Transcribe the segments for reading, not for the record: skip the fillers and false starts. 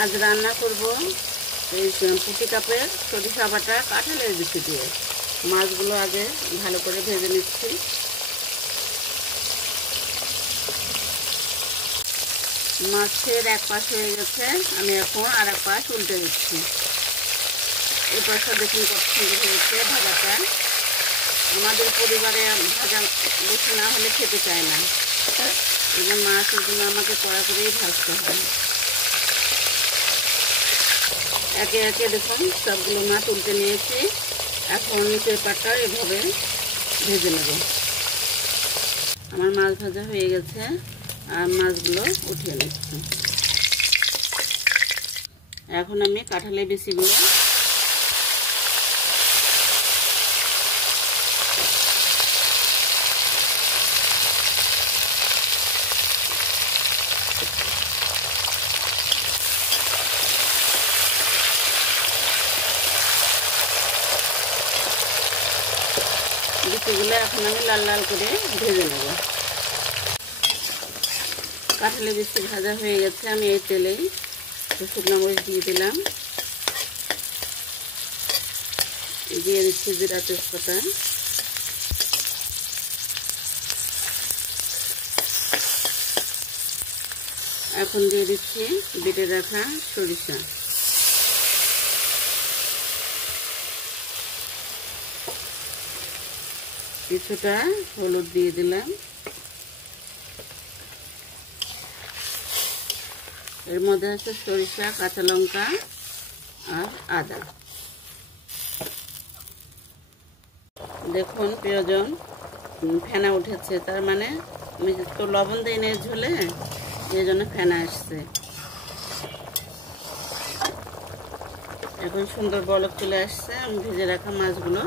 আজ রান্না করব এই পুঁটি কাপের সরিষা বাটা কাঁঠালের বিচি দিয়ে। মাছগুলো আগে ভালো করে ভেজে নিচ্ছি। মাছের এক পাশ হয়ে গেছে, আমি এখন আর এক পাশ উল্টে দিচ্ছি। এই পাশটা দেখুন কত সুন্দর হয়েছে ভাজাটা। আমাদের পরিবারে ভাজা বেশি না হলে খেতে চায় না, এই জন্য মাছের জন্য আমাকে কড়া করেই ভাজতে হয়। একে একে দেখুন সবগুলো মাছ উল্টে নিয়েছি। এখন নিচের পাটটা এভাবে ভেজে নেব। আমার মাছ ভাজা হয়ে গেছে আর মাছগুলো উঠিয়ে নিচ্ছি। এখন আমি কাঁঠালের বিচিগুলো বিচিগুলো এখন আমি লাল লাল করে ভেজে নেব। কাঁঠালের বিচি ভাজা হয়ে গেছে, আমি এই তেলেই শুকনো মরিচ দিয়ে দিলাম, দিয়ে দিচ্ছি জিরা তেজপাতা, এখন দিয়ে দিচ্ছি বেটে রাখা সরিষা, কিছুটা হলুদ দিয়ে দিলাম, এর মধ্যে আছে সরিষা, কাঁচা লঙ্কা আর আদা। দেখুন প্রিয়জন, ফেনা উঠেছে, তার মানে আমি তো লবণ দিই না ঝোলে, এই জন্য ফেনা আসছে। এখন সুন্দর বলক চলে আসছে। আমি ভেজে রাখা মাছগুলো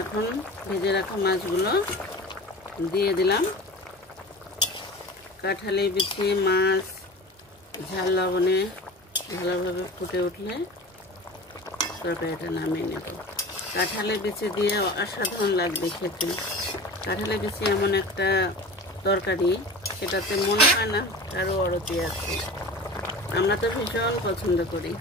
এখন ভেজে রাখা মাছগুলো দিয়ে দিলাম। কাঁঠালের বিচি মাছ ঝাল লবণে ভালোভাবে ফুটে উঠলে তরকারিটা নামিয়ে নেব। কাঁঠালের বিচি দিয়ে অসাধারণ লাগবে খেতে। কাঁঠালের বিচি এমন একটা তরকারি, সেটাতে মনে হয় না কারো অরতি আছে। আমরা তো ভীষণ পছন্দ করি।